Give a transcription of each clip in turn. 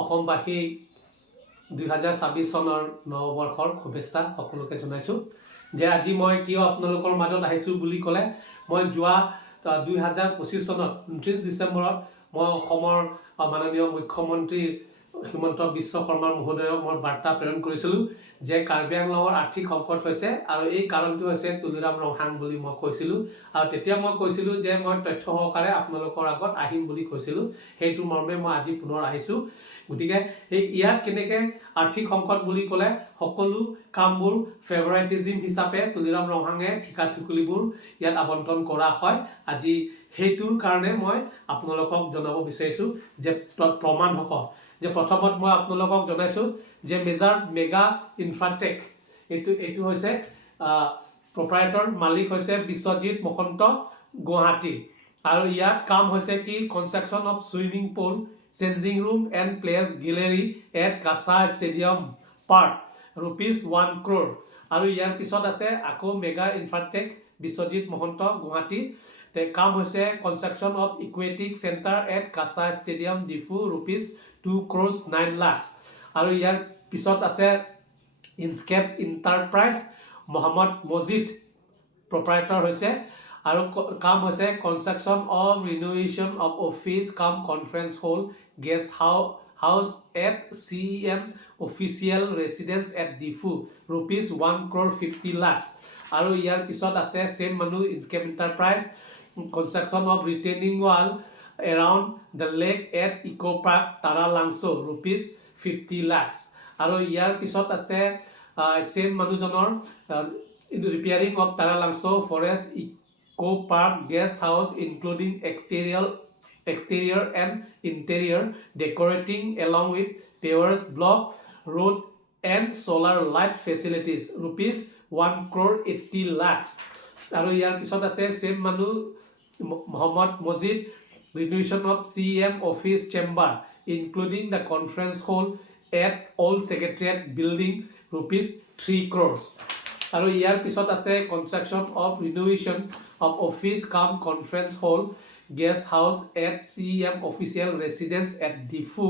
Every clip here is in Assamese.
অসমবাসী 2026 চনৰ নৱবৰ্ষৰ শুভেচ্ছা সকলোকে জনাইছোঁ যে আজি মই কিয় আপোনালোকৰ মাজত আহিছোঁ বুলি ক'লে মই যোৱা 2025 চনত 29 ডিচেম্বৰত মই অসমৰ মাননীয় মুখ্যমন্ত্ৰী হিমন্ত বিশ্ব শৰ্মা মহোদয়ক মই বাৰ্তা প্ৰেৰণ কৰিছিলোঁ যে কাৰ্বি আংলঙৰ আৰ্থিক সংকট হৈছে আৰু এই কাৰণটো হৈছে তুলিৰাম ৰংহাং বুলি মই কৈছিলোঁ আৰু তেতিয়া মই কৈছিলোঁ যে মই তথ্য সহকাৰে আপোনালোকৰ আগত আহিম বুলি কৈছিলোঁ সেইটো মৰ্মে মই আজি পুনৰ আহিছোঁ গতিকে এই ইয়াত কেনেকৈ আৰ্থিক সংকট বুলি ক'লে সকলো কামবোৰ ফেভাৰাইটিজিম হিচাপে তুলিৰাম ৰংহাঙে ঠিকা ঠিকুলিবোৰ ইয়াত আবণ্টন কৰা হয় আজি সেইটোৰ কাৰণে মই আপোনালোকক জনাব বিচাৰিছোঁ যে প্ৰমাণসহ যে প্ৰথমত মই আপোনালোকক জনাইছোঁ যে মেগা ইনফ্ৰাটেক এইটো হৈছে প্ৰপাৰেটৰ মালিক হৈছে বিশ্বজিৎ মহন্ত গুৱাহাটী আৰু ইয়াত কাম হৈছে কি construction of swimming pool changing room and players gallery at কাছা ষ্টেডিয়াম পাৰ্ক ₹1 crore আৰু ইয়াৰ পিছত আছে আকৌ মেগা ইনফ্ৰাটেক বিশ্বজিৎ মহন্ত গুৱাহাটী কাম হৈছে কনষ্ট্ৰাকশ্যন অফ ইকুৱেটিক চেণ্টাৰ এট কাছা ষ্টেডিয়াম ডিফু ₹2 crores 9 lakhs আৰু ইয়াৰ পিছত আছে ইনস্কেপ ইণ্টাৰপ্ৰাইজ মহম্মদ মজিদ প্ৰপাৰেটৰ হৈছে আৰু কাম হৈছে কনষ্ট্ৰাকশ্যন অফ ৰিনোভেশ্যন অফ অফিচ কাম conference hall guest house at CEM official residence at Diphu ₹1 crore 50 lakhs আৰু ইয়াৰ পিছত আছে চেম মানুহ inscape enterprise construction of retaining wall around the lake at Eco Park Tara Langso ₹50 lakhs আৰু ইয়াৰ পিছত আছে চেম মানুহজনৰ repairing of Tara Langso Forest Eco Park guest house including exterior and interior decorating along with towers block road and solar light facilities ₹1 crore 80 lakhs আৰু ইয়াৰ পিছত আছে চেম মানুহ Muhammad Majid renovation of CEM office chamber including the conference hall at old secretariat building ₹3 crores আৰু ইয়াৰ পিছত আছে construction of renovation of office cum conference hall guest house at CEM official residence at Difu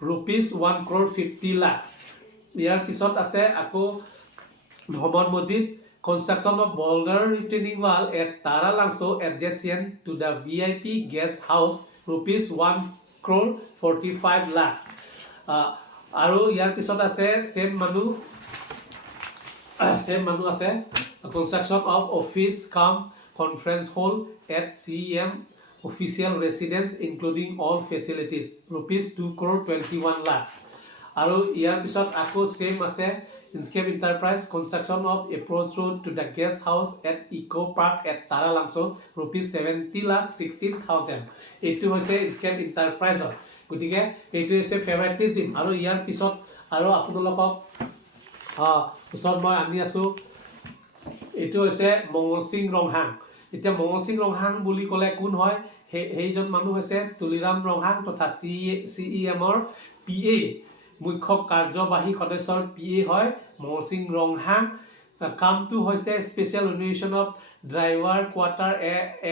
₹1 crore 50 lakhs ইয়াৰ পিছত আছে আকৌ Muhammad Majid construction of boulder retaining wall at Tara Langso adjacent to the VIP guest house ₹1 crore 45 lakhs আৰু ইয়াৰ পিছত আছে চেম মানুহ আছে construction of office cum conference hall at CEM official residence including all facilities ₹2 crore 21 lakhs আৰু ইয়াৰ পিছত আকৌ চেম আছে Inscape Enterprise construction of approach road to the guest house at Eco Park at Tara Langso ₹70,16,000 এইটো হৈছে Inscape Enterprise গতিকে এইটো হৈছে ফেভাৰিটিজিম আৰু ইয়াৰ পিছত আৰু আপোনালোকক ওচৰত মই আনি আছোঁ এইটো হৈছে মঙ্গল সিং ৰংহাং এতিয়া মঙ্গল সিং ৰংহাং বুলি ক'লে কোন হয় সেইজন মানুহ হৈছে তুলিৰাম ৰংহাং তথা CEMৰ PA মুখ্য কাৰ্যবাহী সদস্যৰ PA হয় মঙ্গল সিং ৰংহাং কামটো হৈছে special renovation of driver quarter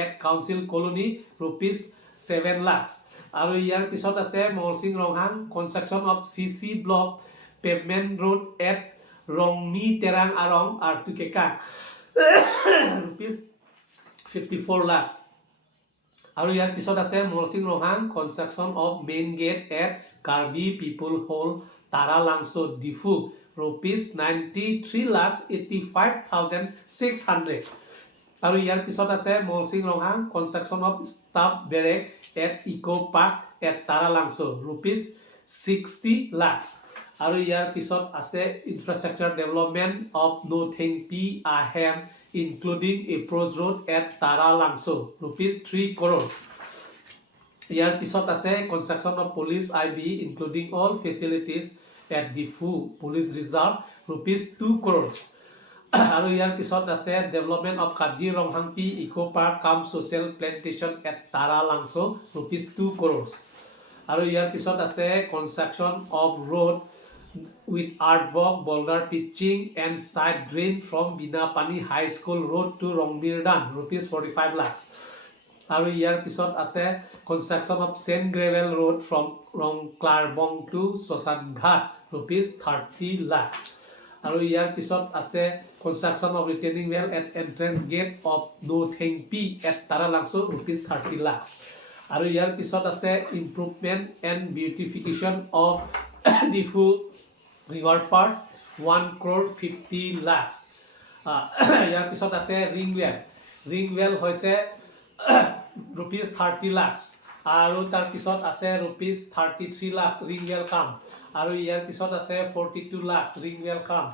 at council colony ₹7 lakhs আৰু ইয়াৰ পিছত আছে Mangal Singh Ronghang construction of CC block pavement road at ৰংনি তেৰাং আৰং আৰ্টুকে কাক ₹54 lakhs আৰু ইয়াৰ পিছত আছে Mangal Singh Ronghang construction of main gate at Karbi people hall Tara Langso Difu ₹93,85,600 আৰু ইয়াৰ পিছত আছে Mangal Singh Ronghang construction of staff barrack at eco park at Tara Langso ₹60 lakhs আৰু ইয়াৰ পিছত আছে infrastructure development of nothing PRM including approach road at Tara Langso ₹3 crores ইয়াৰ পিছত আছে construction of police IB including all facilities at Difu Police Reserve ₹2 crores আৰু ইয়াৰ পিছত আছে ডেভেলপমেণ্ট অফ কাজি ৰংহাংপি ইকো পাৰ্ক কাম social plantation at Tara Langso ₹2 crores আৰু ইয়াৰ পিছত আছে construction of road with artwork boulder pitching and side drain from Binapani High School Road to Rongmirdan ₹45 lakhs আৰু ইয়াৰ পিছত আছে construction of sand gravel road from ক্লাৰবং টু শশান ঘাট ₹30 লাখ আৰু ইয়াৰ পিছত আছে construction of retaining wall at entrance gate of নৰ্থেং পি এট তাৰালাংছু ₹30 লাখ আৰু ইয়াৰ পিছত আছে improvement and beautification of Diphu river park ₹1.50 lakh ইয়াৰ পিছত আছে ৰিং ৱেল হৈছে ₹30 লাখ আৰু তাৰ পিছত আছে ₹33 লাখ ৰিং ৱেল কাম আৰু ইয়াৰ পিছত আছে 42 লাখ ৰিং ৱেল কাম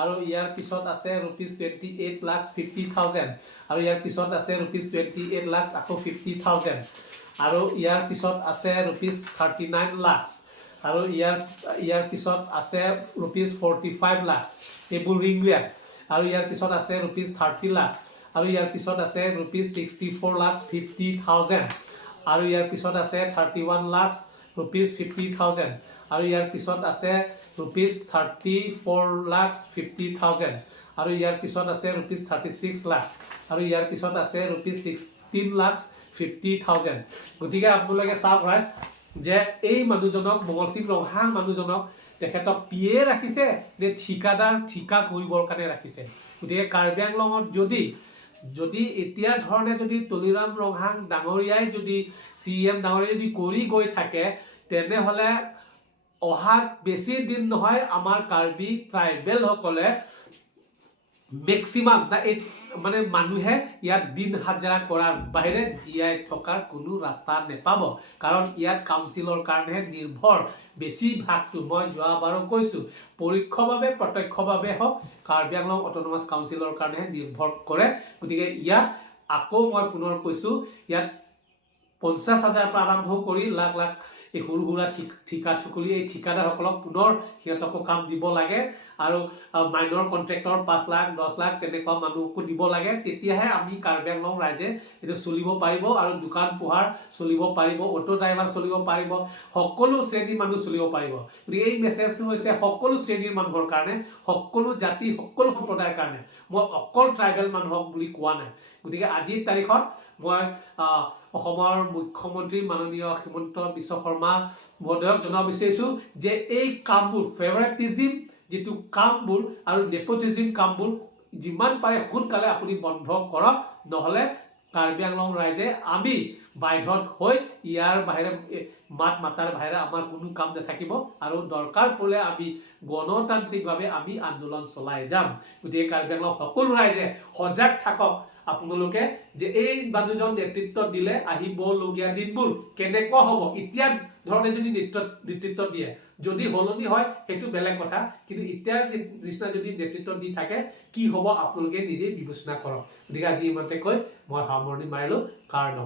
আৰু ইয়াৰ পিছত আছে ₹28,50,000 আৰু ইয়াৰ পিছত আছে ₹28 লাখ আকৌ 50,000 আৰু ইয়াৰ পিছত আছে ₹39 লাখ আৰু ইয়াৰ পিছত আছে ₹45 লাখ এইবোৰ ৰিং ৱেল আৰু ইয়াৰ পিছত আছে ₹30 লাখ আৰু ইয়াৰ পিছত আছে ₹64,50,000 আৰু ইয়াৰ পিছত আছে 31 লাখ ₹50,000 আৰু ইয়াৰ পিছত আছে ₹34,50,000 আৰু ইয়াৰ পিছত আছে ₹36 লাখ আৰু ইয়াৰ পিছত আছে ₹16,50,000 গতিকে আপোনালোকে চাওক ৰাইজ যে এই মানুহজনক মঙলচিং ৰংহাং মানুহজনক তেখেতক পিয়ে ৰাখিছে নে ঠিকাদাৰ ঠিকা কৰিবৰ কাৰণে ৰাখিছে গতিকে কাৰ্বি আংলঙত যদি এতিয়া ধৰণে যদি তলিৰাম ৰংহাং ডাঙৰীয়াই যদি CM ডাঙৰীয়াই যদি কৰি গৈ থাকে তেনেহ'লে অহা বেছি দিন নহয় আমাৰ কাৰ্বি ট্ৰাইবেলসকলে মেক্সিমাম মানে মানুহে ইয়াত দিন হাজিৰা কৰাৰ বাহিৰে জীয়াই থকাৰ কোনো ৰাস্তা নেপাব কাৰণ ইয়াত কাউন্সিলৰ কাৰণেহে নিৰ্ভৰ বেছিভাগটো মই যোৱাবাৰো কৈছোঁ পৰোক্ষভাৱে প্ৰত্যক্ষভাৱে হওক কাৰ্বি আংলং অট'নমাছ কাউন্সিলৰ কাৰণেহে নিৰ্ভৰ কৰে গতিকে ইয়াত আকৌ মই পুনৰ কৈছোঁ ইয়াত 50,000 পৰা আৰম্ভ কৰি লাখ লাখ এই সৰু সুৰা ঠিকা ঠুকুলি এই ঠিকাদাৰসকলক পুনৰ সিহঁতকো কাম দিব লাগে আৰু মাইনৰ কণ্ট্ৰেক্টৰ 5 লাখ 10 লাখ তেনেকুৱা মানুহকো দিব লাগে তেতিয়াহে আমি কাৰ্বি আংলং ৰাইজে এইটো চলিব পাৰিব আৰু দোকান পোহাৰ চলিব পাৰিব অটো ড্ৰাইভাৰ চলিব পাৰিব সকলো শ্ৰেণীৰ মানুহ চলিব পাৰিব গতিকে এই মেছেজটো হৈছে সকলো শ্ৰেণীৰ মানুহৰ কাৰণে সকলো জাতি সকলো সম্প্ৰদায়ৰ কাৰণে মই অকল ট্ৰাইবেল মানুহক বুলি কোৱা নাই গতিকে আজিৰ তাৰিখত মই অসমৰ মুখ্যমন্ত্ৰী মাননীয় হিমন্ত বিশ্ব শৰ্মা মহোদয়ক জনাব বিচাৰিছোঁ যে এই কামবোৰ ফেভাৰিটিজিম যেটো কামবোৰ আৰু নেপোটিজিম কামবোৰ যিমান পাৰে সোনকালে আপুনি বন্ধ কৰক নহ'লে কাৰ্বি আংলং ৰাইজে আমি বাধ্যত হৈ ইয়াৰ বাহিৰে মাত মাতাৰ বাহিৰে আমাৰ কোনো কাম নাথাকিব আৰু দৰকাৰ পৰিলে আমি গণতান্ত্ৰিকভাৱে আমি আন্দোলন চলাই যাম গতিকে কাৰ্বি আংলং সকলো ৰাইজে সজাগ থাকক আপোনালোকে যে এই মানুহজন নেতৃত্ব দিলে আহিবলগীয়া দিনবোৰ কেনেকুৱা হ'ব এতিয়া ধৰণে যদি নেতৃত্ব দিয়ে যদি হলনি হয় সেইটো বেলেগ কথা কিন্তু এতিয়া নিচিনা যদি নেতৃত্ব দি থাকে কি হ'ব আপোনালোকে নিজে বিবেচনা কৰক গতিকে আজি ইমানতে কৈ মই সামৰণি মাৰিলোঁ কাৰণ